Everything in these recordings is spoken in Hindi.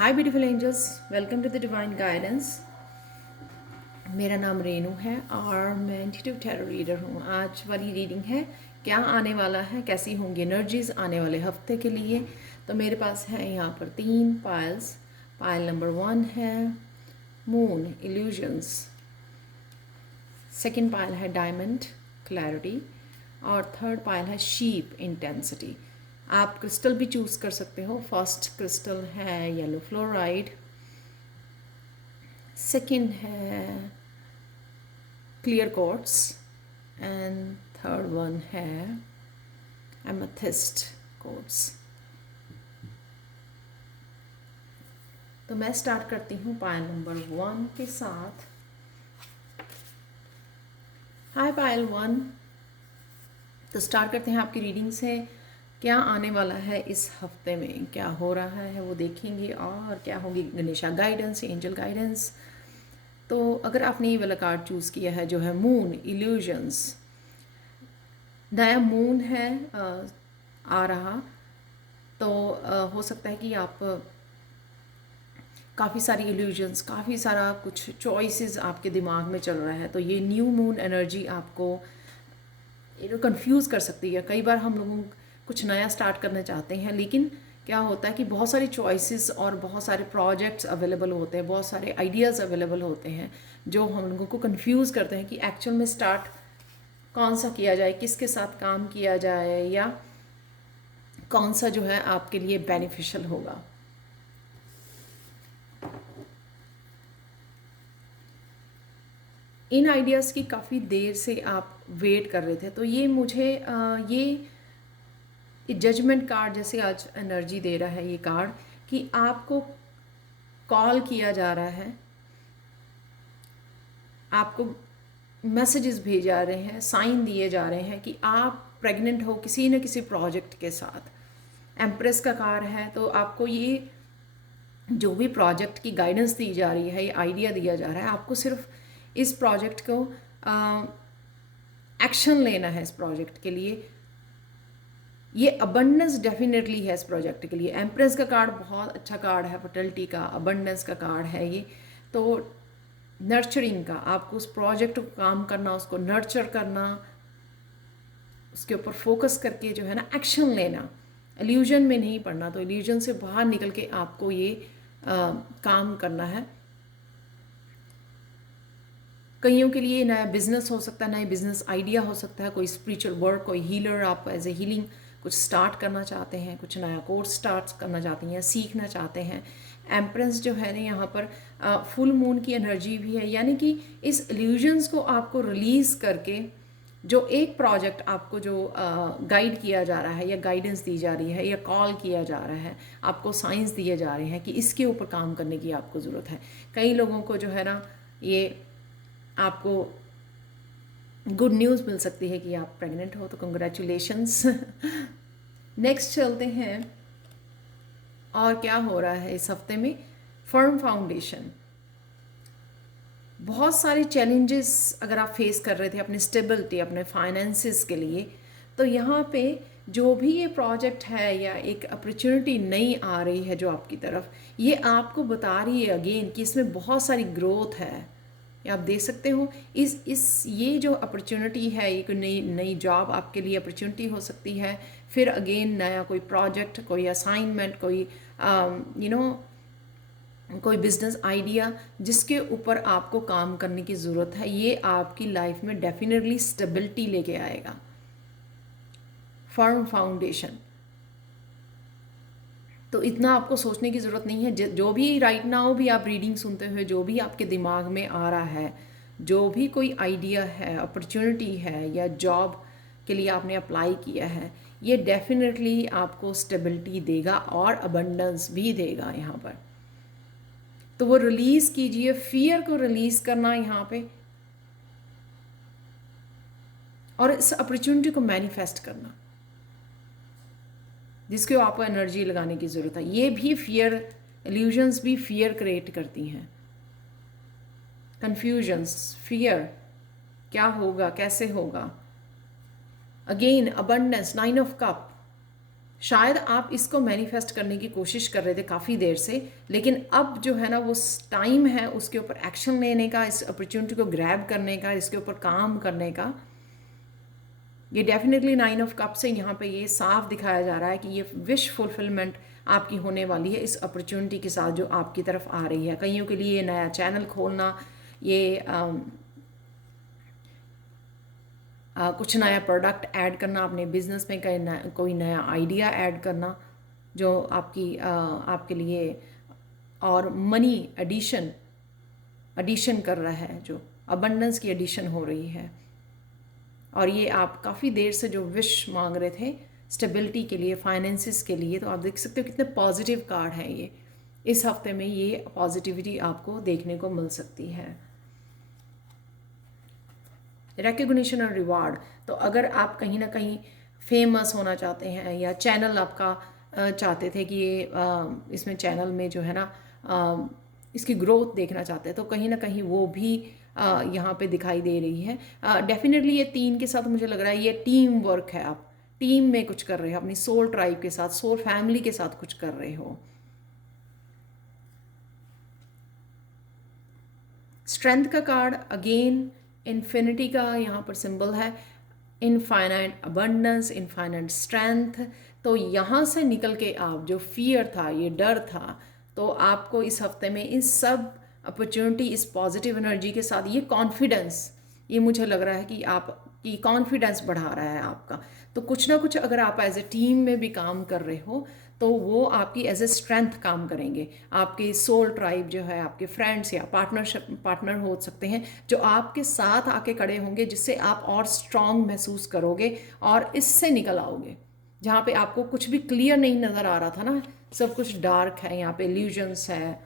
Hi beautiful angels, welcome to the divine guidance. मेरा नाम रेनू है और मैं इंट्यूटिव टैरो रीडर हूँ। आज वाली रीडिंग है क्या आने वाला है, कैसी होंगी एनर्जीज आने वाले हफ्ते के लिए। तो मेरे पास है यहाँ पर 3 पाइल्स। पाइल नंबर 1 है मून इल्यूजन्स, सेकेंड पाइल है डायमंड क्लैरिटी और थर्ड पाइल है शीप इंटेंसिटी। आप क्रिस्टल भी चूज़ कर सकते हो। फर्स्ट क्रिस्टल है येलो फ्लोराइड, सेकंड है clear quartz and third one है एमेथिस्ट क्वार्ट्ज। तो मैं स्टार्ट करती हूँ पायल नंबर 1 के साथ। हाय पायल 1। तो स्टार्ट करते हैं आपकी रीडिंग से। क्या आने वाला है इस हफ्ते में, क्या हो रहा है वो देखेंगे और क्या होगी गणेशा गाइडेंस, एंजल गाइडेंस। तो अगर आपने ये वाला कार्ड चूज़ किया है जो है मून इल्यूजन्स, नया मून है आ रहा, तो हो सकता है कि आप काफ़ी सारी इल्यूजन्स, काफ़ी सारा कुछ चॉइसेस आपके दिमाग में चल रहा है। तो ये न्यू मून एनर्जी आपको कंफ्यूज कर सकती है। कई बार हम लोग कुछ नया स्टार्ट करना चाहते हैं, लेकिन क्या होता है कि बहुत सारी चॉइसेस और बहुत सारे प्रोजेक्ट्स अवेलेबल होते हैं, बहुत सारे आइडियाज़ अवेलेबल होते हैं जो हम लोगों को कंफ्यूज करते हैं कि एक्चुअल में स्टार्ट कौन सा किया जाए, किसके साथ काम किया जाए, या कौन सा जो है आपके लिए बेनिफिशियल होगा। इन आइडियाज़ की काफ़ी देर से आप वेट कर रहे थे। तो ये मुझे ये जजमेंट कार्ड जैसे आज एनर्जी दे रहा है ये कार्ड, कि आपको कॉल किया जा रहा है, आपको मैसेजेस भेजे जा रहे हैं, साइन दिए जा रहे हैं कि आप प्रेग्नेंट हो किसी न किसी प्रोजेक्ट के साथ। एम्प्रेस का कार्ड है, तो आपको ये जो भी प्रोजेक्ट की गाइडेंस दी जा रही है, ये आइडिया दिया जा रहा है, आपको सिर्फ इस प्रोजेक्ट को एक्शन लेना है। इस प्रोजेक्ट के लिए ये अबंडेंस डेफिनेटली है। इस प्रोजेक्ट के लिए एम्प्रेस का कार्ड बहुत अच्छा कार्ड है, फर्टिलिटी का, अबंडेंस का कार्ड है ये। तो नर्चरिंग का, आपको उस प्रोजेक्ट को काम करना, उसको नर्चर करना, उसके ऊपर फोकस करके जो है ना एक्शन लेना, इल्यूजन में नहीं पड़ना। तो इल्यूजन से बाहर निकल के आपको ये काम करना है। कईयों के लिए नया बिजनेस हो सकता है, नया बिजनेस आइडिया हो सकता है, कोई स्पिरिचुअल वर्क, कोई हीलर, आप एज ए हीलिंग कुछ स्टार्ट करना चाहते हैं, कुछ नया कोर्स स्टार्ट करना चाहती हैं, सीखना चाहते हैं। एम्प्रेस जो है ना यहाँ पर फुल मून की एनर्जी भी है, यानी कि इस इल्यूजन्स को आपको रिलीज़ करके जो एक प्रोजेक्ट आपको जो गाइड किया जा रहा है या गाइडेंस दी जा रही है या कॉल किया जा रहा है, आपको साइंस दिए जा रहे हैं कि इसके ऊपर काम करने की आपको ज़रूरत है। कई लोगों को जो है ना ये आपको गुड न्यूज़ मिल सकती है कि आप प्रेग्नेंट हो, तो कंग्रेचुलेशंस। नेक्स्ट चलते हैं और क्या हो रहा है इस हफ्ते में। फर्म फाउंडेशन, बहुत सारे चैलेंजेस अगर आप फेस कर रहे थे अपनी स्टेबिलिटी, अपने फाइनेंसिस के लिए, तो यहाँ पे जो भी ये प्रोजेक्ट है या एक अपॉर्चुनिटी नई आ रही है जो आपकी तरफ, ये आपको बता रही है अगेन कि इसमें बहुत सारी ग्रोथ है। ये आप देख सकते हो इस ये जो अपॉर्चुनिटी है, ये कोई नई नई जॉब आपके लिए अपॉर्चुनिटी हो सकती है। फिर अगेन नया कोई प्रोजेक्ट, कोई असाइनमेंट, कोई कोई बिजनेस आइडिया जिसके ऊपर आपको काम करने की ज़रूरत है, ये आपकी लाइफ में डेफिनेटली स्टेबिलिटी लेके आएगा। फर्म फाउंडेशन, तो इतना आपको सोचने की ज़रूरत नहीं है। जो भी राइट नाउ भी आप रीडिंग सुनते हुए जो भी आपके दिमाग में आ रहा है, जो भी कोई आइडिया है, अपॉर्चुनिटी है या जॉब के लिए आपने अप्लाई किया है, ये डेफिनेटली आपको स्टेबिलिटी देगा और अबंडेंस भी देगा यहाँ पर। तो वो रिलीज़ कीजिए, फियर को रिलीज़ करना यहाँ पे, और इस अपॉर्चुनिटी को मैनिफेस्ट करना जिसके आपको एनर्जी लगाने की ज़रूरत है। ये भी फियर, इल्यूजन्स भी फियर क्रिएट करती हैं, कन्फ्यूजन्स, फियर, क्या होगा, कैसे होगा। अगेन अबंडेंस, 9 ऑफ कप, शायद आप इसको मैनिफेस्ट करने की कोशिश कर रहे थे काफ़ी देर से, लेकिन अब जो है ना वो टाइम है उसके ऊपर एक्शन लेने का, इस अपॉर्चुनिटी को ग्रैब करने का, इसके ऊपर काम करने का। ये डेफिनेटली 9 ऑफ कप से यहाँ पे ये साफ दिखाया जा रहा है कि ये विश फुलफिलमेंट आपकी होने वाली है इस अपॉर्चुनिटी के साथ जो आपकी तरफ आ रही है। कईयों के लिए ये नया चैनल खोलना, ये कुछ नया प्रोडक्ट ऐड करना अपने बिजनेस में, कोई नया आइडिया ऐड करना जो आपके लिए, और मनी एडिशन कर रहा है, जो अबंडेंस की एडिशन हो रही है। और ये आप काफ़ी देर से जो विश मांग रहे थे स्टेबिलिटी के लिए, फाइनेंसिस के लिए, तो आप देख सकते हो कितने पॉजिटिव कार्ड हैं ये। इस हफ्ते में ये पॉजिटिविटी आपको देखने को मिल सकती है। रिकग्निशन और रिवार्ड, तो अगर आप कहीं ना कहीं फेमस होना चाहते हैं या चैनल आपका चाहते थे कि ये इसमें चैनल में जो है ना इसकी ग्रोथ देखना चाहते हैं, तो कहीं ना कहीं वो भी यहाँ पे दिखाई दे रही है। डेफिनेटली ये 3 के साथ मुझे लग रहा है ये टीम वर्क है, आप टीम में कुछ कर रहे हो, अपनी सोल ट्राइब के साथ, सोल फैमिली के साथ कुछ कर रहे हो। स्ट्रेंथ का कार्ड अगेन इन्फिनिटी का यहाँ पर सिंबल है, इनफाइनाइट अबंडेंस, इनफाइनाइट स्ट्रेंथ। तो यहाँ से निकल के आप जो फियर था, ये डर था, तो आपको इस हफ्ते में इस सब अपॉर्चुनिटी, इस पॉजिटिव एनर्जी के साथ ये कॉन्फिडेंस, ये मुझे लग रहा है कि आपकी कॉन्फिडेंस बढ़ा रहा है आपका। तो कुछ ना कुछ अगर आप एज ए टीम में भी काम कर रहे हो तो वो आपकी एज ए स्ट्रेंथ काम करेंगे। आपके सोल ट्राइब जो है, आपके फ्रेंड्स या पार्टनर हो सकते हैं जो आपके साथ आके खड़े होंगे, जिससे आप और स्ट्रांग महसूस करोगे और इससे निकल आओगे। जहाँ पे आपको कुछ भी क्लियर नहीं नज़र आ रहा था ना, सब कुछ डार्क है, यहाँ पे इल्यूजन्स है,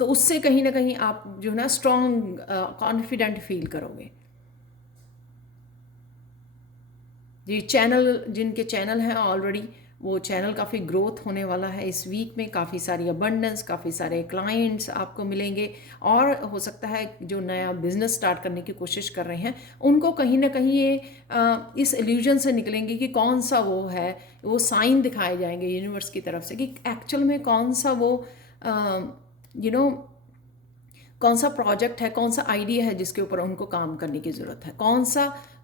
तो उससे कहीं ना कहीं आप जो है ना स्ट्रांग कॉन्फिडेंट फील करोगे। ये चैनल, जिनके चैनल हैं ऑलरेडी, वो चैनल काफ़ी ग्रोथ होने वाला है इस वीक में। काफ़ी सारी अबंडेंस, काफ़ी सारे क्लाइंट्स आपको मिलेंगे, और हो सकता है जो नया बिजनेस स्टार्ट करने की कोशिश कर रहे हैं उनको कहीं ना कहीं ये इस इल्यूजन से निकलेंगे कि कौन सा वो है, वो साइन दिखाए जाएंगे यूनिवर्स की तरफ से कि एक्चुअल में कौन सा वो कौन सा प्रोजेक्ट है, कौन सा आइडिया है जिसके ऊपर उनको काम करने की ज़रूरत है,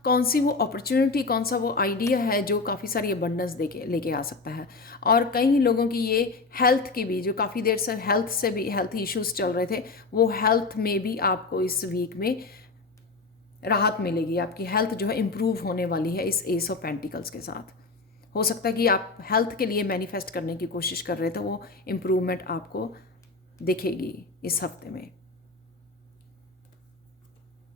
कौन सी वो अपॉर्चुनिटी, कौन सा वो आइडिया है जो काफ़ी सारी अबंडेंस लेके आ सकता है। और कई लोगों की ये हेल्थ की भी, जो काफ़ी देर से हेल्थ इश्यूज चल रहे थे, वो हेल्थ में भी आपको इस वीक में राहत मिलेगी। आपकी हेल्थ जो है इम्प्रूव होने वाली है इस एस ऑफ पेंटिकल्स के साथ। हो सकता है कि आप हेल्थ के लिए मैनिफेस्ट करने की कोशिश कर रहे थे, वो इम्प्रूवमेंट आपको दिखेगी इस हफ्ते में।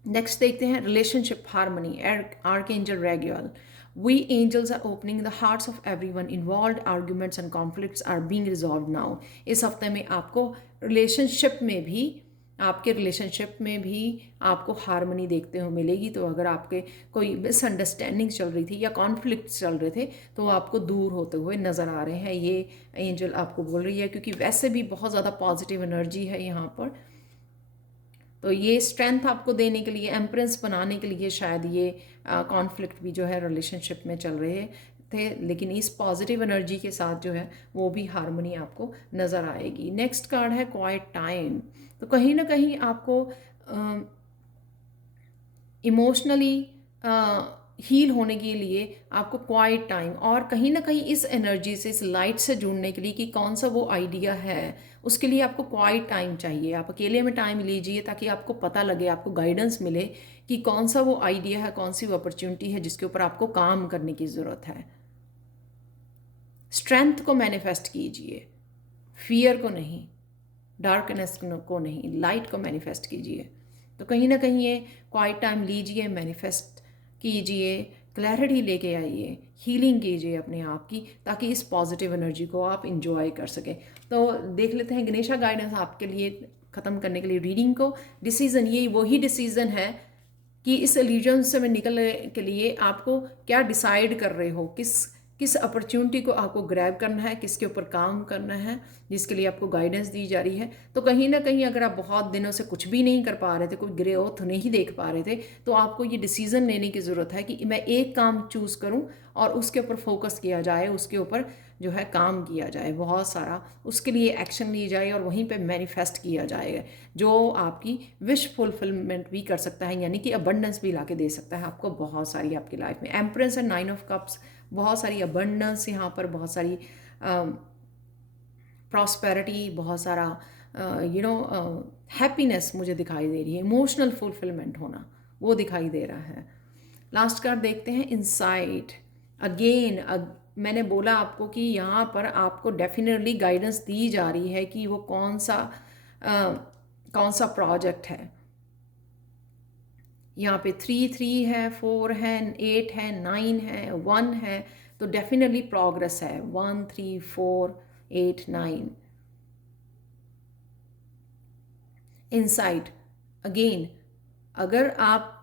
नेक्स्ट देखते हैं relationship harmony, archangel Raguel. We angels are opening the hearts of everyone involved. Arguments and conflicts are being resolved now. इस हफ्ते में आपको आपके रिलेशनशिप में भी आपको हारमनी देखते हो मिलेगी। तो अगर आपके कोई मिसअंडरस्टैंडिंग चल रही थी या कॉन्फ्लिक्ट चल रहे थे तो आपको दूर होते हुए नज़र आ रहे हैं, ये एंजल आपको बोल रही है, क्योंकि वैसे भी बहुत ज़्यादा पॉजिटिव एनर्जी है यहाँ पर। तो ये स्ट्रेंथ आपको देने के लिए, एम्प्रेस बनाने के लिए शायद ये कॉन्फ्लिक्ट भी जो है रिलेशनशिप में चल रहे थे, लेकिन इस पॉजिटिव एनर्जी के साथ जो है वो भी हार्मनी आपको नज़र आएगी। नेक्स्ट कार्ड है क्वाइट टाइम। तो कहीं ना कहीं आपको इमोशनली हील होने के लिए आपको क्वाइट टाइम, और कहीं ना कहीं इस एनर्जी से, इस लाइट से जुड़ने के लिए कि कौन सा वो आइडिया है, उसके लिए आपको क्वाइट टाइम चाहिए। आप अकेले में टाइम लीजिए ताकि आपको पता लगे, आपको गाइडेंस मिले कि कौन सा वो आइडिया है, कौन सी वो अपॉर्चुनिटी है जिसके ऊपर आपको काम करने की ज़रूरत है। स्ट्रेंथ को मैनिफेस्ट कीजिए, फियर को नहीं, डार्कनेस को नहीं, लाइट को मैनिफेस्ट कीजिए। तो कहीं ना कहीं ये क्वाइट टाइम लीजिए, मैनिफेस्ट कीजिए, क्लैरिटी लेके आइए, हीलिंग कीजिए अपने आप की, ताकि इस पॉजिटिव एनर्जी को आप इंजॉय कर सकें। तो देख लेते हैं गणेशा गाइडेंस आपके लिए ख़त्म करने के लिए रीडिंग को। डिसीज़न, ये वही डिसीज़न है कि इस इल्यूजन से में निकलने के लिए आपको क्या डिसाइड कर रहे हो, किस किस अपॉर्चुनिटी को आपको ग्रैब करना है, किसके ऊपर काम करना है, जिसके लिए आपको गाइडेंस दी जा रही है। तो कहीं ना कहीं अगर आप बहुत दिनों से कुछ भी नहीं कर पा रहे थे, कोई ग्रोथ नहीं देख पा रहे थे, तो आपको ये डिसीज़न लेने की ज़रूरत है कि मैं एक काम चूज़ करूं और उसके ऊपर फोकस किया जाए, उसके ऊपर जो है काम किया जाए बहुत सारा, उसके लिए एक्शन ली जाए और वहीं पे मैनिफेस्ट किया जाएगा, जो आपकी विश फुलफिलमेंट भी कर सकता है, यानी कि अबंडेंस भी ला के दे सकता है आपको बहुत सारी आपकी लाइफ में। एम्प्रेस एंड 9 ऑफ कप्स, बहुत सारी अबंडेंस यहाँ पर, बहुत सारी प्रॉस्पेरिटी, बहुत सारा हैप्पीनेस मुझे दिखाई दे रही है, इमोशनल फुलफिलमेंट होना वो दिखाई दे रहा है। लास्ट कार्ड देखते हैं, इनसाइट। अगेन मैंने बोला आपको कि यहाँ पर आपको डेफिनेटली गाइडेंस दी जा रही है कि वो कौन सा प्रोजेक्ट है। यहाँ पे 3 है, 4 है, 8 है, 9 है, 1 है, तो डेफिनेटली प्रोग्रेस है। 1 3 4 8 9। इनसाइट अगेन, अगर आप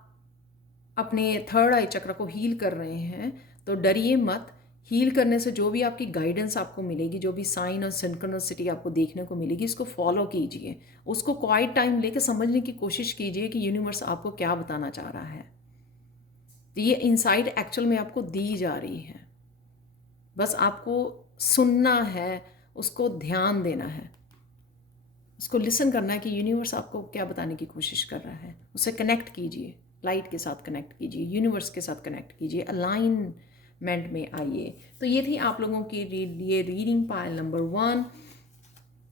अपने थर्ड आई चक्र को हील कर रहे हैं तो डरिए मत। हील करने से जो भी आपकी गाइडेंस आपको मिलेगी, जो भी साइन और सिंक्रोनिसिटी आपको देखने को मिलेगी, इसको फॉलो कीजिए, उसको क्वाइट टाइम लेके समझने की कोशिश कीजिए कि यूनिवर्स आपको क्या बताना चाह रहा है। तो ये इनसाइट एक्चुअल में आपको दी जा रही है, बस आपको सुनना है, उसको ध्यान देना है, उसको लिसन करना है कि यूनिवर्स आपको क्या बताने की कोशिश कर रहा है। उससे कनेक्ट कीजिए, लाइट के साथ कनेक्ट कीजिए, यूनिवर्स के साथ कनेक्ट कीजिए, अलाइनमेंट में आइए। तो ये थी आप लोगों के लिए reading pile number 1।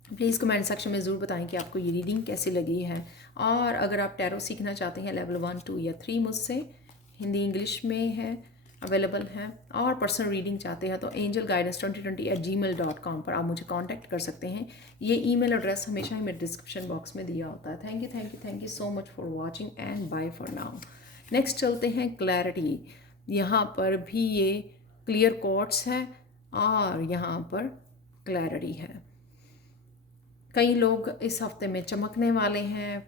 Please comment section में ज़रूर बताएं कि आपको ये रीडिंग कैसी लगी है। और अगर आप टैरो सीखना चाहते हैं लेवल 1 2 या 3 मुझसे, हिंदी इंग्लिश में है, अवेलेबल है, और पर्सनल रीडिंग चाहते हैं तो angelguidance2020@gmail.com पर आप मुझे कांटेक्ट कर सकते हैं। ये ईमेल एड्रेस हमेशा ही मेरे डिस्क्रिप्शन बॉक्स में दिया होता है। Thank you so much for watching and bye for now. Next चलते हैं क्लैरिटी। यहाँ पर भी ये क्लियर कोट्स है और यहाँ पर क्लैरिटी है। कई लोग इस हफ्ते में चमकने वाले हैं,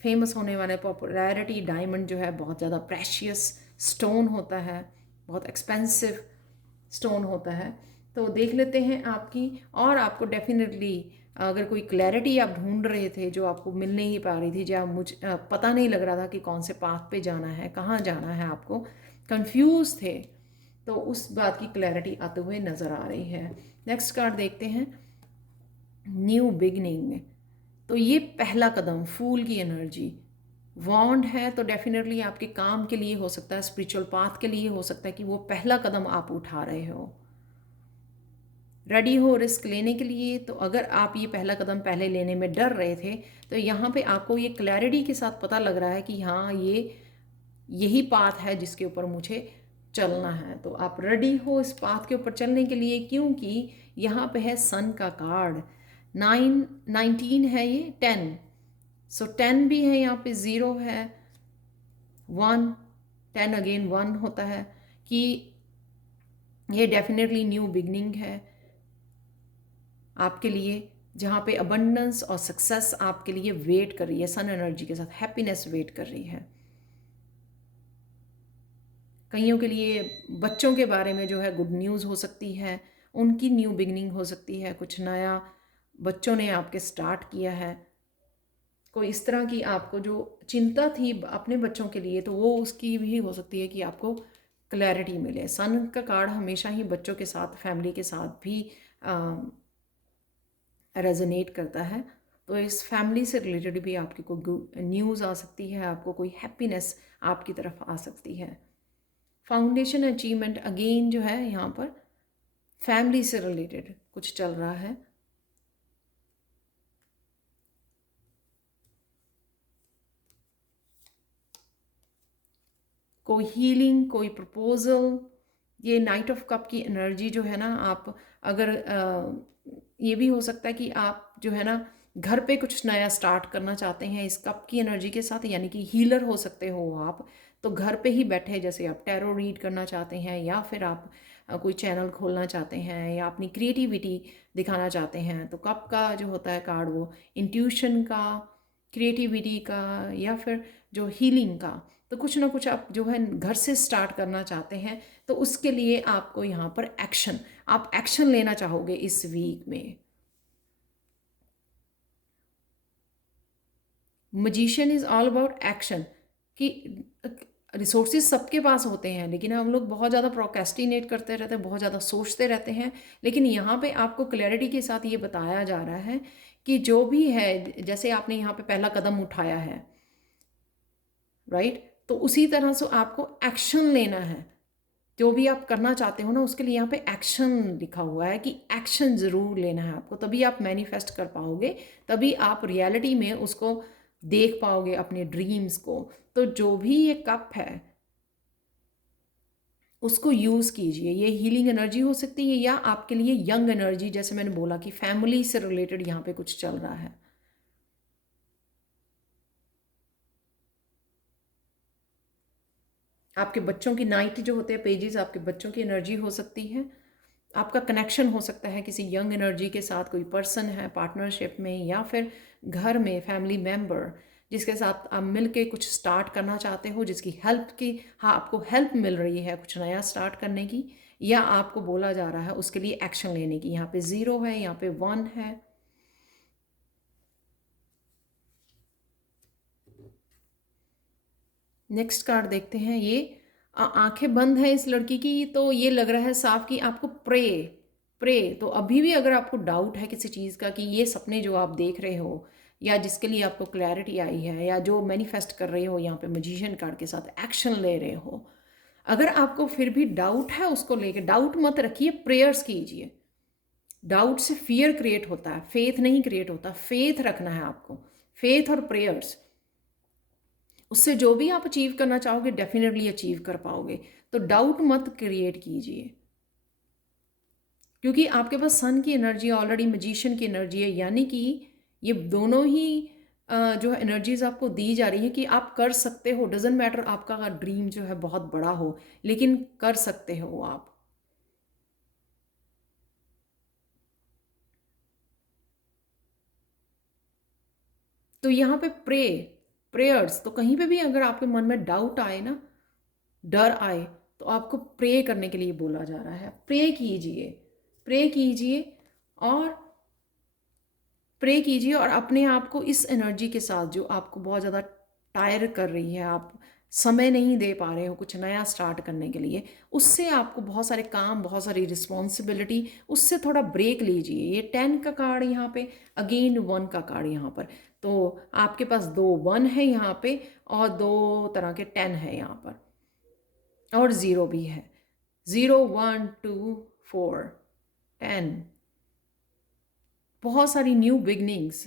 फेमस होने वाले। पॉपुलैरिटी, डायमंड जो है बहुत ज़्यादा प्रेशियस स्टोन होता है, बहुत एक्सपेंसिव स्टोन होता है। तो देख लेते हैं आपकी, और आपको डेफिनेटली अगर कोई क्लैरिटी आप ढूंढ रहे थे जो आपको मिल नहीं पा रही थी, या मुझे पता नहीं लग रहा था कि कौन से पाथ पे जाना है, कहाँ जाना है, आपको कंफ्यूज थे, तो उस बात की क्लैरिटी आते हुए नज़र आ रही है। नेक्स्ट कार्ड देखते हैं, न्यू बिगनिंग। तो ये पहला कदम, फूल की एनर्जी, वॉन्ड है, तो डेफिनेटली आपके काम के लिए हो सकता है, स्पिरिचुअल पाथ के लिए हो सकता है कि वो पहला कदम आप उठा रहे हो, रेडी हो रिस्क लेने के लिए। तो अगर आप ये पहला कदम पहले लेने में डर रहे थे, तो यहाँ पे आपको ये क्लैरिटी के साथ पता लग रहा है कि हाँ, यही पाथ है जिसके ऊपर मुझे चलना है। तो आप रेडी हो इस पाथ के ऊपर चलने के लिए, क्योंकि यहाँ पे है सन का कार्ड, 19 है, ये 10, सो 10 भी है, यहाँ पे 0 है, 1, 10 अगेन 1 होता है, कि ये डेफिनेटली न्यू बिगनिंग है आपके लिए, जहाँ पे अबंडेंस और सक्सेस आपके लिए वेट कर रही है। सन एनर्जी के साथ हैप्पीनेस वेट कर रही है। कईयों के लिए बच्चों के बारे में जो है गुड न्यूज़ हो सकती है, उनकी न्यू बिगनिंग हो सकती है, कुछ नया बच्चों ने आपके स्टार्ट किया है। कोई इस तरह की आपको जो चिंता थी अपने बच्चों के लिए, तो वो उसकी भी हो सकती है कि आपको क्लैरिटी मिले। सन का कार्ड हमेशा ही बच्चों के साथ, फैमिली के साथ भी रेजोनेट करता है। तो इस फैमिली से रिलेटेड भी आपकी कोई न्यूज़ आ सकती है, आपको कोई हैप्पीनेस आपकी तरफ आ सकती है। फाउंडेशन अचीवमेंट अगेन जो है, यहाँ पर फैमिली से रिलेटेड कुछ चल रहा है। कोई हीलिंग, कोई प्रपोजल। ये नाइट ऑफ कप की एनर्जी जो है ना, आप अगर ये भी हो सकता है कि आप जो है ना घर पे कुछ नया स्टार्ट करना चाहते हैं इस कप की एनर्जी के साथ, यानी कि हीलर हो सकते हो आप। तो घर पे ही बैठे, जैसे आप टैरो रीड करना चाहते हैं, या फिर आप कोई चैनल खोलना चाहते हैं, या अपनी क्रिएटिविटी दिखाना चाहते हैं, तो कप का जो होता है कार्ड, वो इंट्यूशन का, क्रिएटिविटी का, या फिर जो हीलिंग का तो कुछ ना कुछ आप जो है घर से स्टार्ट करना चाहते हैं, तो उसके लिए आपको यहाँ पर आप एक्शन लेना चाहोगे इस वीक में। Magician is all about action, कि रिसोर्सेज सबके पास होते हैं, लेकिन हम लोग बहुत ज़्यादा प्रोक्रेस्टिनेट करते रहते हैं, बहुत ज़्यादा सोचते रहते हैं। लेकिन यहाँ पे आपको क्लैरिटी के साथ ये बताया जा रहा है कि जो भी है, जैसे आपने यहाँ पे पहला कदम उठाया है, राइट, तो उसी तरह से आपको एक्शन लेना है। जो भी आप करना चाहते हो ना, उसके लिए यहाँ पे एक्शन लिखा हुआ है कि एक्शन ज़रूर लेना है आपको, तभी आप मैनिफेस्ट कर पाओगे, तभी आप रियलिटी में उसको देख पाओगे, अपने ड्रीम्स को। तो जो भी ये कप है उसको यूज़ कीजिए। ये हीलिंग एनर्जी हो सकती है या आपके लिए यंग एनर्जी, जैसे मैंने बोला कि फैमिली से रिलेटेड यहाँ पे कुछ चल रहा है। आपके बच्चों की नाइट जो होते हैं पेजेस, आपके बच्चों की एनर्जी हो सकती है। आपका कनेक्शन हो सकता है किसी यंग एनर्जी के साथ, कोई पर्सन है पार्टनरशिप में, या फिर घर में फैमिली मेम्बर जिसके साथ आप मिल के कुछ स्टार्ट करना चाहते हो, जिसकी हेल्प की, हाँ, आपको हेल्प मिल रही है कुछ नया स्टार्ट करने की, या आपको बोला जा रहा है उसके लिए एक्शन लेने की। यहाँ पे 0 है, यहाँ पे 1 है। नेक्स्ट कार्ड देखते हैं। ये आंखें बंद है इस लड़की की, तो ये लग रहा है साफ कि आपको प्रे प्रे। तो अभी भी अगर आपको डाउट है किसी चीज़ का कि ये सपने जो आप देख रहे हो, या जिसके लिए आपको क्लैरिटी आई है, या जो मैनिफेस्ट कर रहे हो यहाँ पे मैजिशियन कार्ड के साथ एक्शन ले रहे हो, अगर आपको फिर भी डाउट है उसको लेके, डाउट मत रखिए, प्रेयर्स कीजिए। डाउट से फियर क्रिएट होता है, फेथ नहीं क्रिएट होता। फेथ रखना है आपको, फेथ और प्रेयर्स, उससे जो भी आप अचीव करना चाहोगे डेफिनेटली अचीव कर पाओगे। तो डाउट मत क्रिएट कीजिए, क्योंकि आपके पास सन की एनर्जी ऑलरेडी, मैजिशियन की एनर्जी है, यानी कि ये दोनों ही जो एनर्जीज आपको दी जा रही है कि आप कर सकते हो। डजेंट मैटर आपका ड्रीम जो है बहुत बड़ा हो, लेकिन कर सकते हो आप। तो यहाँ पे प्रेयर्स, तो कहीं पे भी अगर आपके मन में डाउट आए ना, डर आए, तो आपको प्रे करने के लिए बोला जा रहा है। प्रे कीजिए, प्रे कीजिए, और प्रे कीजिए, और अपने आप को इस एनर्जी के साथ जो आपको बहुत ज़्यादा टायर कर रही है, आप समय नहीं दे पा रहे हो कुछ नया स्टार्ट करने के लिए, उससे आपको बहुत सारे काम, बहुत सारी रिस्पॉन्सिबिलिटी, उससे थोड़ा ब्रेक लीजिए। ये 10 का कार्ड यहाँ पे, अगेन 1 का कार्ड यहाँ पर। तो आपके पास 2 1 है यहाँ पे, और 2 तरह के 10 है यहाँ पर, और 0 भी है। 0 1 2 4 10, बहुत सारी न्यू बिगनिंग्स।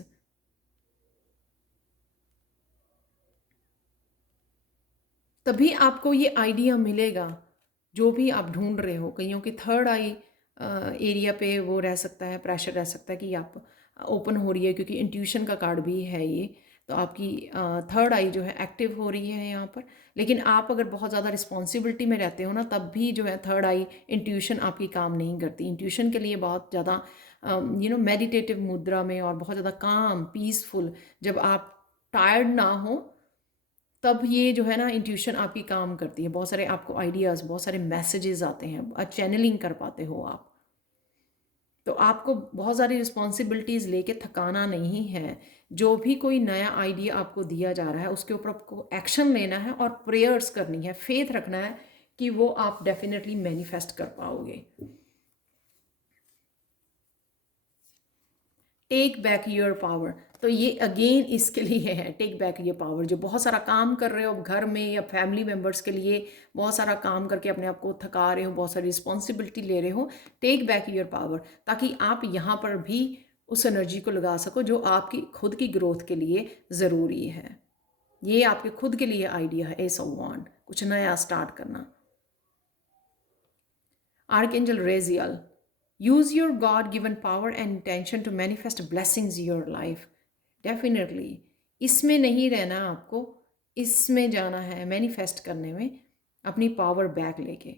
तभी आपको ये आइडिया मिलेगा जो भी आप ढूंढ रहे हो। कईयों की थर्ड आई एरिया पे वो रह सकता है, प्रेशर रह सकता है कि आप ओपन हो रही है, क्योंकि इंट्यूशन का कार्ड भी है ये। तो आपकी थर्ड आई जो है एक्टिव हो रही है यहाँ पर। लेकिन आप अगर बहुत ज़्यादा रिस्पॉन्सिबिलिटी में रहते हो ना, तब भी जो है थर्ड आई इंट्यूशन आपकी काम नहीं करती। इंट्यूशन के लिए बहुत ज़्यादा मेडिटेटिव मुद्रा में, और बहुत ज़्यादा काम, पीसफुल, जब आप टायर्ड ना हो, तब ये जो है ना इंट्यूशन आपकी काम करती है। बहुत सारे आपको आइडियाज़, बहुत सारे मैसेजेस आते हैं, चैनलिंग कर पाते हो आप। तो आपको बहुत सारी रिस्पॉन्सिबिलिटीज़ लेके थकाना नहीं है। जो भी कोई नया आइडिया आपको दिया जा रहा है उसके ऊपर आपको एक्शन लेना है, और प्रेयर्स करनी है, फेथ रखना है कि वो आप डेफिनेटली मैनिफेस्ट कर पाओगे। टेक बैक योर पावर, तो ये अगेन इसके लिए है, टेक बैक योर पावर। जो बहुत सारा काम कर रहे हो घर में या फैमिली मेम्बर्स के लिए, बहुत सारा काम करके अपने आप को थका रहे हो, बहुत सारी रिस्पॉन्सिबिलिटी ले रहे हो, टेक बैक योर पावर, ताकि आप यहाँ पर भी उस एनर्जी को लगा सको जो आपकी खुद की ग्रोथ के लिए ज़रूरी है। ये आपके खुद के लिए आइडिया है, एस ऑफ वांड, कुछ नया स्टार्ट करना। Archangel Raziel, use your God given power and intention to manifest blessings in your life. Definitely, इसमें नहीं रहना आपको, इसमें जाना है मैनिफेस्ट करने में, अपनी पावर बैक लेके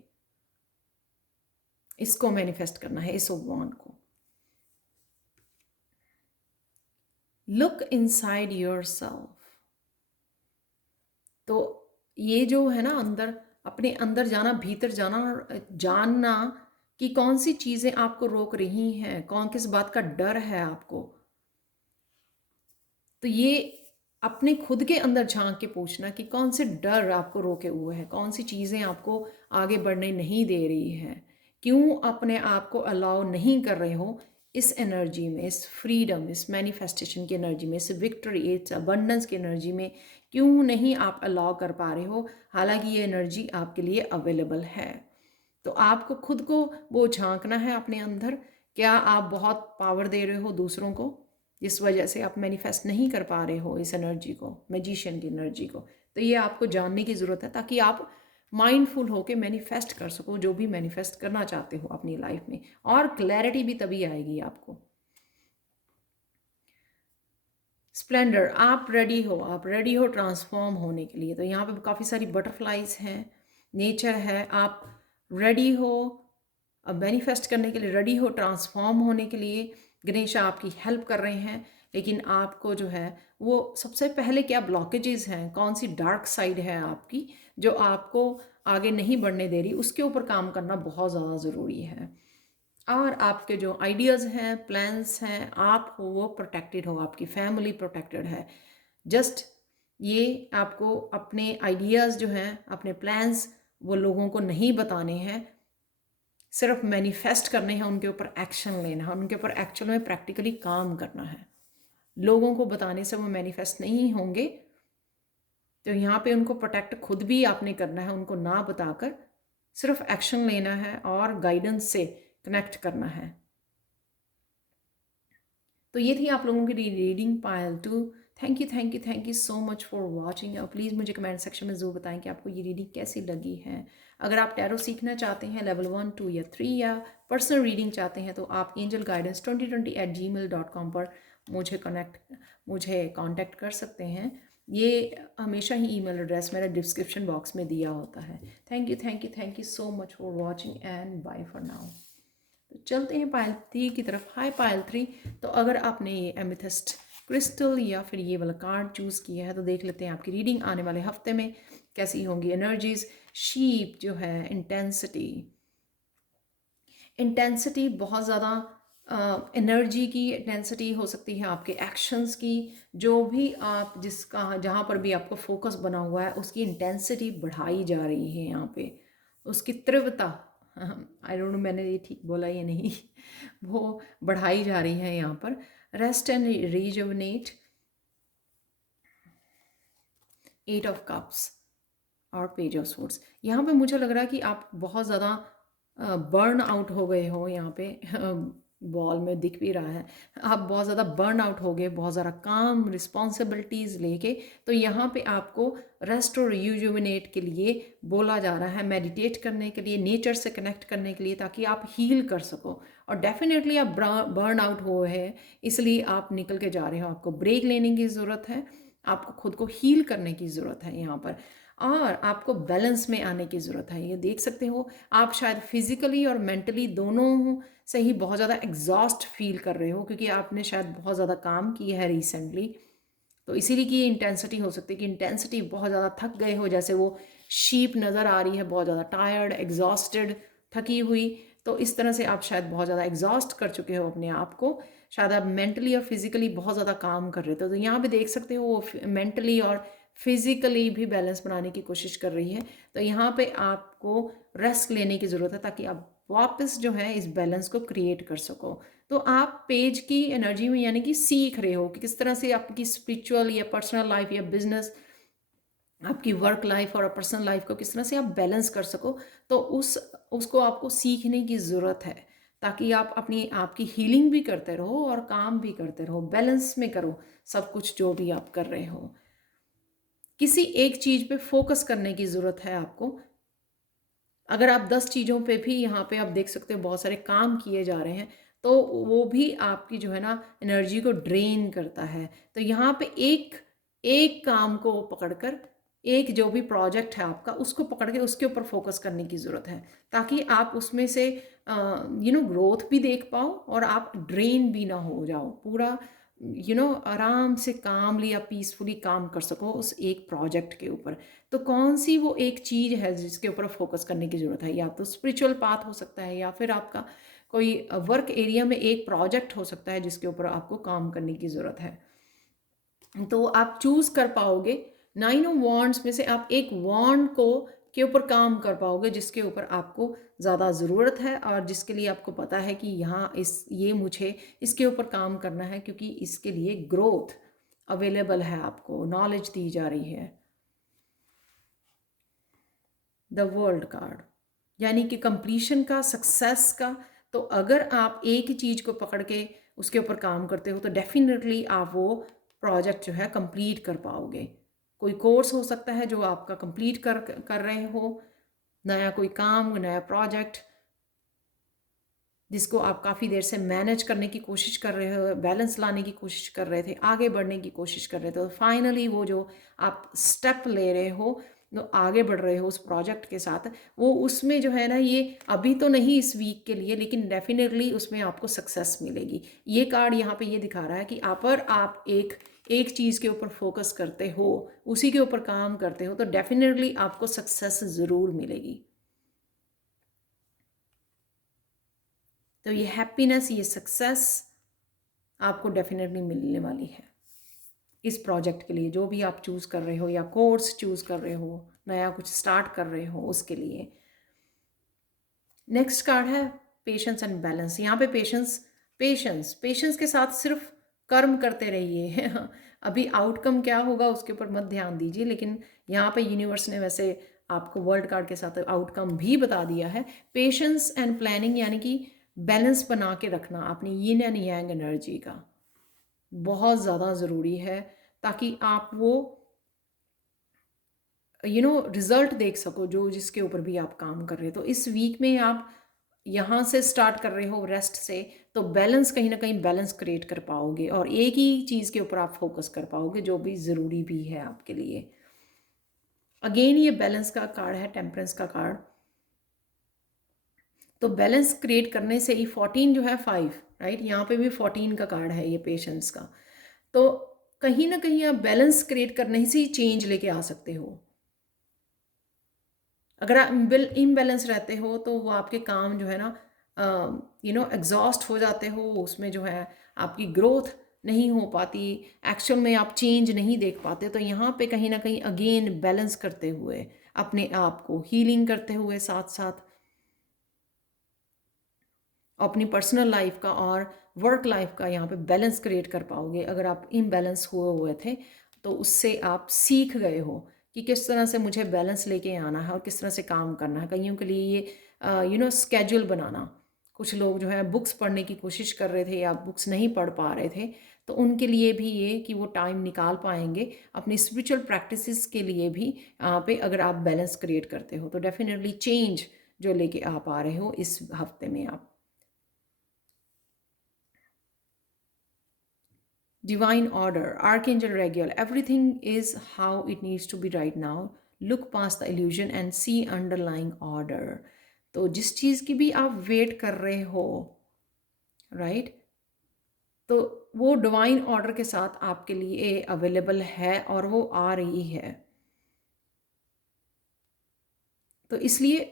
इसको मैनिफेस्ट करना है, इस वांड को। लुक इनसाइड योर सेल्फ, तो ये जो है ना अंदर, अपने अंदर जाना, भीतर जाना और जानना कि कौन सी चीज़ें आपको रोक रही हैं, कौन किस बात का डर है आपको। तो ये अपने खुद के अंदर झांक के पूछना कि कौन से डर आपको रोके हुए हैं, कौन सी चीज़ें आपको आगे बढ़ने नहीं दे रही हैं, क्यों अपने आप को अलाउ नहीं कर रहे हो इस एनर्जी में, इस फ्रीडम, इस मैनिफेस्टेशन की एनर्जी में, इस विक्ट्री, इस अबंडेंस की एनर्जी में क्यों नहीं आप अलाउ कर पा रहे हो, हालांकि ये एनर्जी आपके लिए अवेलेबल है। तो आपको खुद को वो झांकना है अपने अंदर, क्या आप बहुत पावर दे रहे हो दूसरों को जिस वजह से आप मैनिफेस्ट नहीं कर पा रहे हो इस एनर्जी को, मैजिशियन की एनर्जी को। तो ये आपको जानने की ज़रूरत है ताकि आप माइंडफुल होकर मैनिफेस्ट कर सको जो भी मैनिफेस्ट करना चाहते हो अपनी लाइफ में, और क्लैरिटी भी तभी आएगी आपको। स्प्लेंडर, आप रेडी हो, आप रेडी हो ट्रांसफॉर्म होने के लिए। तो यहाँ पे काफ़ी सारी बटरफ्लाइज हैं, नेचर है, आप रेडी हो अब मैनिफेस्ट करने के लिए, रेडी हो ट्रांसफॉर्म होने के लिए। गणेश आपकी हेल्प कर रहे हैं, लेकिन आपको जो है वो सबसे पहले क्या ब्लॉकेजेस हैं, कौन सी डार्क साइड है आपकी जो आपको आगे नहीं बढ़ने दे रही, उसके ऊपर काम करना बहुत ज़्यादा ज़रूरी है। और आपके जो आइडियाज़ हैं, प्लान्स हैं, आप हो वो प्रोटेक्टेड हो, आपकी फैमिली प्रोटेक्टेड है। जस्ट ये आपको अपने आइडियाज़ जो हैं, अपने प्लान्स, वो लोगों को नहीं बताने हैं, सिर्फ मैनिफेस्ट करने हैं, उनके ऊपर एक्शन लेना है, उनके ऊपर एक्चुअल में प्रैक्टिकली काम करना है। लोगों को बताने से वो मैनिफेस्ट नहीं होंगे। तो यहाँ पे उनको प्रोटेक्ट खुद भी आपने करना है, उनको ना बताकर सिर्फ एक्शन लेना है और गाइडेंस से कनेक्ट करना है। तो ये थी आप लोगों की reading Payal 2। Thank you so much for watching. और प्लीज़ मुझे कमेंट सेक्शन में ज़रूर बताएं कि आपको ये रीडिंग कैसी लगी है। अगर आप टैरो सीखना चाहते हैं लेवल 1, 2 या 3, या पर्सनल रीडिंग चाहते हैं, तो आप angelguidance2020@gmail.com पर मुझे कांटेक्ट कर सकते हैं। ये हमेशा ही ईमेल एड्रेस मेरा डिस्क्रिप्शन बॉक्स में दिया होता है। Thank you so much for watching and bye for now. तो चलते हैं पायल 3 की तरफ। हाय पायल 3, तो अगर आपने ये एमेथिस्ट क्रिस्टल या फिर ये वाला कार्ड चूज़ किया है, तो देख लेते हैं आपकी रीडिंग आने वाले हफ्ते में कैसी होंगी एनर्जीज। शीप जो है, इंटेंसिटी बहुत ज़्यादा एनर्जी की इंटेंसिटी हो सकती है, आपके एक्शंस की, जो भी आप जिसका जहाँ पर भी आपको फोकस बना हुआ है उसकी इंटेंसिटी बढ़ाई जा रही है यहाँ पे, उसकी तीव्रता, आई डोंट नो मैंने ये ठीक बोला या नहीं, वो बढ़ाई जा रही है यहाँ पर। Rest and rejuvenate, 8 of cups और पेज ऑफ स्वॉर्ड्स। यहाँ पे मुझे लग रहा है कि आप बहुत ज़्यादा बर्न आउट हो गए हो। यहाँ पे बॉल में दिख भी रहा है, आप बहुत ज़्यादा बर्न आउट हो गए, बहुत ज़्यादा काम रिस्पॉन्सिबिलिटीज़ लेके। तो यहाँ पे आपको रेस्ट और रिजुविनेट के लिए बोला जा रहा है, मेडिटेट करने के लिए, नेचर से कनेक्ट करने के लिए, ताकि आप हील कर सको। और डेफिनेटली आप बर्न आउट हुए हैं, इसलिए आप निकल के जा रहे हो। आपको ब्रेक लेने की ज़रूरत है, आपको खुद को हील करने की ज़रूरत है यहाँ पर, और आपको बैलेंस में आने की ज़रूरत है। ये देख सकते हो आप शायद फिजिकली और मेंटली दोनों से ही बहुत ज़्यादा एग्जॉस्ट फील कर रहे हो, क्योंकि आपने शायद बहुत ज़्यादा काम किया है रिसेंटली। तो इसीलिए कि ये इंटेंसिटी हो सकती है कि इंटेंसिटी बहुत ज़्यादा थक गए हो, जैसे वो शीप नज़र आ रही है, बहुत ज़्यादा टायर्ड, एग्जॉस्टेड, थकी हुई। तो इस तरह से आप शायद बहुत ज़्यादा एग्जॉस्ट कर चुके हो अपने आप को, शायद आप मेंटली और फिजिकली बहुत ज़्यादा काम कर रहे थे। तो यहाँ पे देख सकते हो वो मेंटली और फिजिकली भी बैलेंस बनाने की कोशिश कर रही है। तो यहाँ पे आपको रेस्ट लेने की ज़रूरत है ताकि आप वापस जो है इस बैलेंस को क्रिएट कर सको। तो आप पेज की एनर्जी में यानी कि सीख रहे हो कि किस तरह से आपकी स्पिरिचुअल या पर्सनल लाइफ या बिजनेस, आपकी वर्क लाइफ और पर्सनल लाइफ को किस तरह से आप बैलेंस कर सको। तो उसको आपको सीखने की ज़रूरत है, ताकि आप अपनी आपकी हीलिंग भी करते रहो और काम भी करते रहो, बैलेंस में करो सब कुछ जो भी आप कर रहे हो। किसी एक चीज़ पे फोकस करने की ज़रूरत है आपको। अगर आप 10 चीज़ों पे भी यहाँ पे आप देख सकते हो बहुत सारे काम किए जा रहे हैं, तो वो भी आपकी जो है ना एनर्जी को ड्रेन करता है। तो यहाँ पे एक एक काम को पकड़कर, एक जो भी प्रोजेक्ट है आपका उसको पकड़ के उसके ऊपर फोकस करने की ज़रूरत है, ताकि आप उसमें से ग्रोथ भी देख पाओ और आप ड्रेन भी ना हो जाओ, पूरा आराम से कामली या पीसफुली काम कर सको उस एक प्रोजेक्ट के ऊपर। तो कौन सी वो एक चीज़ है जिसके ऊपर फोकस करने की ज़रूरत है? या तो स्पिरिचुअल पाथ हो सकता है, या फिर आपका कोई वर्क एरिया में एक प्रोजेक्ट हो सकता है जिसके ऊपर आपको काम करने की ज़रूरत है। तो आप चूज़ कर पाओगे, 9 ऑफ वॉन्ड्स में से आप एक वॉन्ड को के ऊपर काम कर पाओगे जिसके ऊपर आपको ज़्यादा ज़रूरत है, और जिसके लिए आपको पता है कि यहाँ ये मुझे इसके ऊपर काम करना है, क्योंकि इसके लिए ग्रोथ अवेलेबल है, आपको नॉलेज दी जा रही है। द वर्ल्ड कार्ड यानी कि कंप्लीशन का, सक्सेस का। तो अगर आप एक ही चीज़ को पकड़ के उसके ऊपर काम करते हो तो डेफिनेटली आप वो प्रोजेक्ट जो है कंप्लीट कर पाओगे। कोई कोर्स हो सकता है जो आपका कंप्लीट कर रहे हो, नया कोई काम, नया प्रोजेक्ट जिसको आप काफ़ी देर से मैनेज करने की कोशिश कर रहे हो, बैलेंस लाने की कोशिश कर रहे थे, आगे बढ़ने की कोशिश कर रहे थे, तो फाइनली वो जो आप स्टेप ले रहे हो, तो आगे बढ़ रहे हो उस प्रोजेक्ट के साथ, वो उसमें जो है ना, ये अभी तो नहीं इस वीक के लिए, लेकिन डेफिनेटली उसमें आपको सक्सेस मिलेगी। ये कार्ड यहाँ पे ये दिखा रहा है कि अगर आप एक चीज़ के ऊपर फोकस करते हो, उसी के ऊपर काम करते हो, तो डेफिनेटली आपको सक्सेस ज़रूर मिलेगी। तो ये हैप्पीनेस, ये सक्सेस आपको डेफिनेटली मिलने वाली है इस प्रोजेक्ट के लिए, जो भी आप चूज़ कर रहे हो, या कोर्स चूज़ कर रहे हो, नया कुछ स्टार्ट कर रहे हो, उसके लिए। नेक्स्ट कार्ड है पेशेंस एंड बैलेंस। यहाँ पे पेशेंस के साथ सिर्फ कर्म करते रहिए। अभी आउटकम क्या होगा उसके ऊपर मत ध्यान दीजिए, लेकिन यहाँ पे यूनिवर्स ने वैसे आपको वर्ल्ड कार्ड के साथ आउटकम भी बता दिया है। पेशेंस एंड प्लानिंग यानी कि बैलेंस बना के रखना अपनी यिन एंड यांग एनर्जी का बहुत ज़्यादा ज़रूरी है, ताकि आप वो रिजल्ट देख सको जो जिसके ऊपर भी आप काम कर रहे हो। तो इस वीक में आप यहाँ से स्टार्ट कर रहे हो रेस्ट से, तो बैलेंस, कहीं ना कहीं बैलेंस क्रिएट कर पाओगे, और एक ही चीज़ के ऊपर आप फोकस कर पाओगे जो भी ज़रूरी भी है आपके लिए। अगेन ये बैलेंस का कार्ड है, टेम्परेंस का कार्ड। तो बैलेंस क्रिएट करने से ही 14 जो है 5, राइट, यहाँ पे भी 14 का कार्ड है ये पेशेंस का। तो कहीं ना कहीं आप बैलेंस क्रिएट करने से ही चेंज लेके आ सकते हो। अगर आप इम्बैलेंस रहते हो तो वो आपके काम जो है ना, एग्जॉस्ट हो जाते हो, उसमें जो है आपकी ग्रोथ नहीं हो पाती, एक्चुअल में आप चेंज नहीं देख पाते। तो यहाँ पे कहीं ना कहीं अगेन बैलेंस करते हुए, अपने आप को हीलिंग करते हुए, साथ साथ अपनी पर्सनल लाइफ का और वर्क लाइफ का यहाँ पे बैलेंस क्रिएट कर पाओगे। अगर आप इम्बैलेंस हुए थे तो उससे आप सीख गए हो कि किस तरह से मुझे बैलेंस लेके आना है और किस तरह से काम करना है। कईयों के लिए ये स्केड्यूल बनाना, कुछ लोग जो है बुक्स पढ़ने की कोशिश कर रहे थे या बुक्स नहीं पढ़ पा रहे थे, तो उनके लिए भी ये कि वो टाइम निकाल पाएंगे अपनी स्पिरिचुअल प्रैक्टिसेस के लिए भी। यहाँ पे अगर आप बैलेंस क्रिएट करते हो तो डेफिनेटली चेंज जो लेके आप आ रहे हो इस हफ्ते में आप। Divine order, Archangel Raguel, everything is how it needs to be right now. Look past the illusion and see underlying order. तो जिस चीज़ की भी आप वेट कर रहे हो, राइट, तो वो डिवाइन ऑर्डर के साथ आपके लिए अवेलेबल है और वो आ रही है। तो इसलिए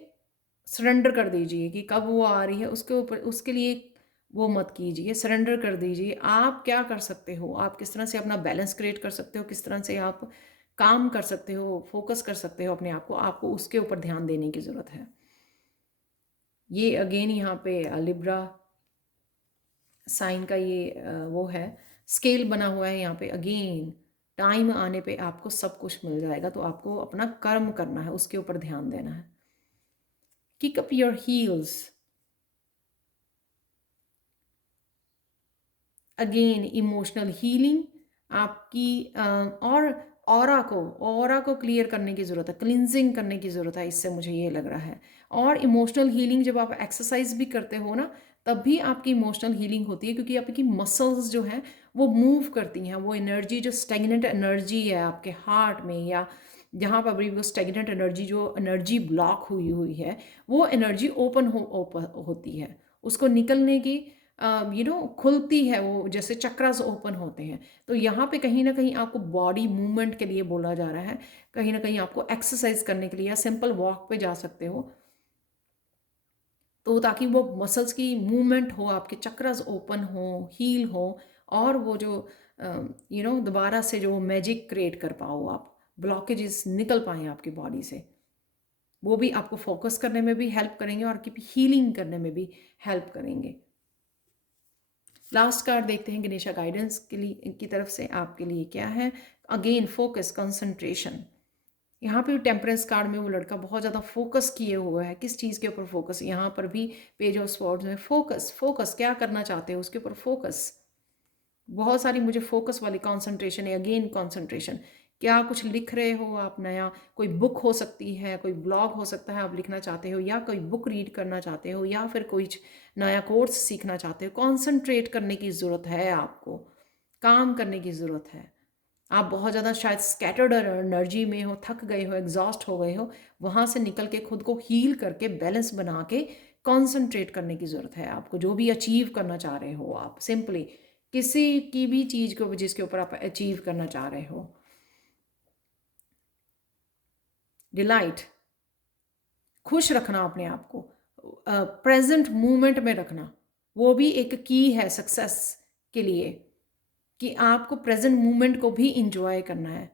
सरेंडर कर दीजिए कि कब वो आ रही है, उसके ऊपर, उसके लिए वो मत कीजिए, सरेंडर कर दीजिए। आप क्या कर सकते हो, आप किस तरह से अपना बैलेंस क्रिएट कर सकते हो, किस तरह से आप काम कर सकते हो, फोकस कर सकते हो अपने आप को, आपको उसके ऊपर ध्यान देने की ज़रूरत है। ये अगेन यहाँ पे लिब्रा साइन का ये वो है, स्केल बना हुआ है यहाँ पे। अगेन टाइम आने पे आपको सब कुछ मिल जाएगा, तो आपको अपना कर्म करना है, उसके ऊपर ध्यान देना है। Kick up your heels, again emotional healing आपकी, और ऑरा को क्लियर करने की ज़रूरत है, क्लिनजिंग करने की ज़रूरत है, इससे मुझे ये लग रहा है। और इमोशनल हीलिंग जब आप एक्सरसाइज भी करते हो ना, तब भी आपकी इमोशनल हीलिंग होती है, क्योंकि आपकी मसल्स जो हैं वो मूव करती हैं। वो एनर्जी जो स्टेगनेंट एनर्जी है आपके हार्ट में, या जहाँ पर भी वो स्टेगनेंट एनर्जी, जो एनर्जी ब्लॉक हुई हुई है, वो एनर्जी ओपन होती है। उसको निकलने की खुलती है, वो जैसे चक्रास ओपन होते हैं। तो यहाँ पे कहीं ना कहीं आपको बॉडी मूवमेंट के लिए बोला जा रहा है, कहीं ना कहीं आपको एक्सरसाइज करने के लिए या सिंपल वॉक पे जा सकते हो, तो ताकि वो मसल्स की मूवमेंट हो, आपके चक्रास ओपन हो, हील हो, और वो जो दोबारा से जो मैजिक क्रिएट कर पाओ, आप ब्लॉकेजेस निकल पाएँ आपकी बॉडी से, वो भी आपको फोकस करने में भी हेल्प करेंगे और आपकी हीलिंग करने में भी हेल्प करेंगे। लास्ट कार्ड देखते हैं गणेशा गाइडेंस के लिए की तरफ से आपके लिए क्या है। Again focus, concentration. यहाँ पे टेम्परेंस कार्ड में वो लड़का बहुत ज़्यादा फोकस किए हुआ है, किस चीज़ के ऊपर फोकस, यहाँ पर भी पेज ऑफ स्वॉर्ड्स में फोकस, फोकस क्या करना चाहते हो उसके ऊपर फोकस। बहुत सारी मुझे फोकस वाली कंसंट्रेशन है, अगेन कंसंट्रेशन। क्या कुछ लिख रहे हो आप नया, कोई बुक हो सकती है, कोई ब्लॉग हो सकता है आप लिखना चाहते हो, या कोई बुक रीड करना चाहते हो, या फिर कोई नया कोर्स सीखना चाहते हो। कंसंट्रेट करने की ज़रूरत है आपको, काम करने की ज़रूरत है। आप बहुत ज़्यादा शायद स्कैटर्ड एनर्जी में हो, थक गए हो, एग्जॉस्ट हो गए हो, वहाँ से निकल के खुद को हील करके बैलेंस बना के कंसंट्रेट करने की ज़रूरत है आपको। जो भी अचीव करना चाह रहे हो आप, सिंपली किसी की भी चीज़ को जिसके ऊपर आप अचीव करना चाह रहे हो। डिलाइट, खुश रखना अपने आप को, प्रेजेंट मोमेंट में रखना, वो भी एक की है सक्सेस के लिए, कि आपको प्रेजेंट मोमेंट को भी इंजॉय करना है।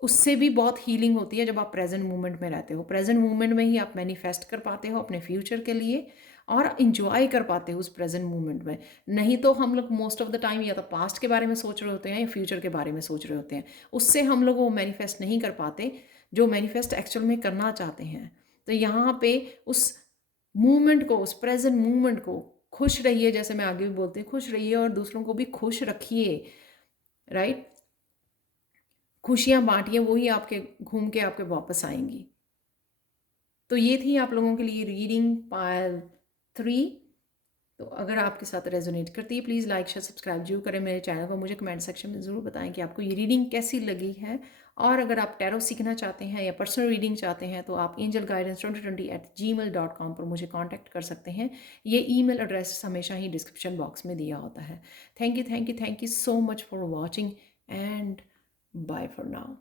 उससे भी बहुत हीलिंग होती है जब आप प्रेजेंट मोमेंट में रहते हो। प्रेजेंट मोमेंट में ही आप मैनिफेस्ट कर पाते हो अपने फ्यूचर के लिए, और इंजॉय कर पाते हो उस प्रेजेंट मोमेंट में। नहीं तो हम लोग मोस्ट ऑफ द टाइम या तो पास्ट के बारे में सोच रहे होते हैं या फ्यूचर के बारे में सोच रहे होते हैं, उससे हम लोग वो मैनिफेस्ट नहीं कर पाते जो मैनिफेस्ट एक्चुअल में करना चाहते हैं। तो यहाँ पे उस मूवमेंट को, उस प्रेजेंट मूवमेंट को, खुश रहिए, जैसे मैं आगे भी बोलती हूँ, खुश रहिए और दूसरों को भी खुश रखिए, राइट। खुशियाँ बाँटिए, वही आपके घूम के आपके वापस आएँगी। तो ये थी आप लोगों के लिए रीडिंग पायल 3। तो अगर आपके साथ रेजोनेट करती है, प्लीज़ लाइक शेयर सब्सक्राइब जरूर करें मेरे चैनल को। मुझे कमेंट सेक्शन में ज़रूर बताएं कि आपको ये रीडिंग कैसी लगी है। और अगर आप टैरो सीखना चाहते हैं या पर्सनल रीडिंग चाहते हैं तो आप angelguidance2020@gmail.com पर मुझे कांटेक्ट कर सकते हैं। ये ईमेल एड्रेस हमेशा ही डिस्क्रिप्शन बॉक्स में दिया होता है। Thank you so much for watching and bye for now.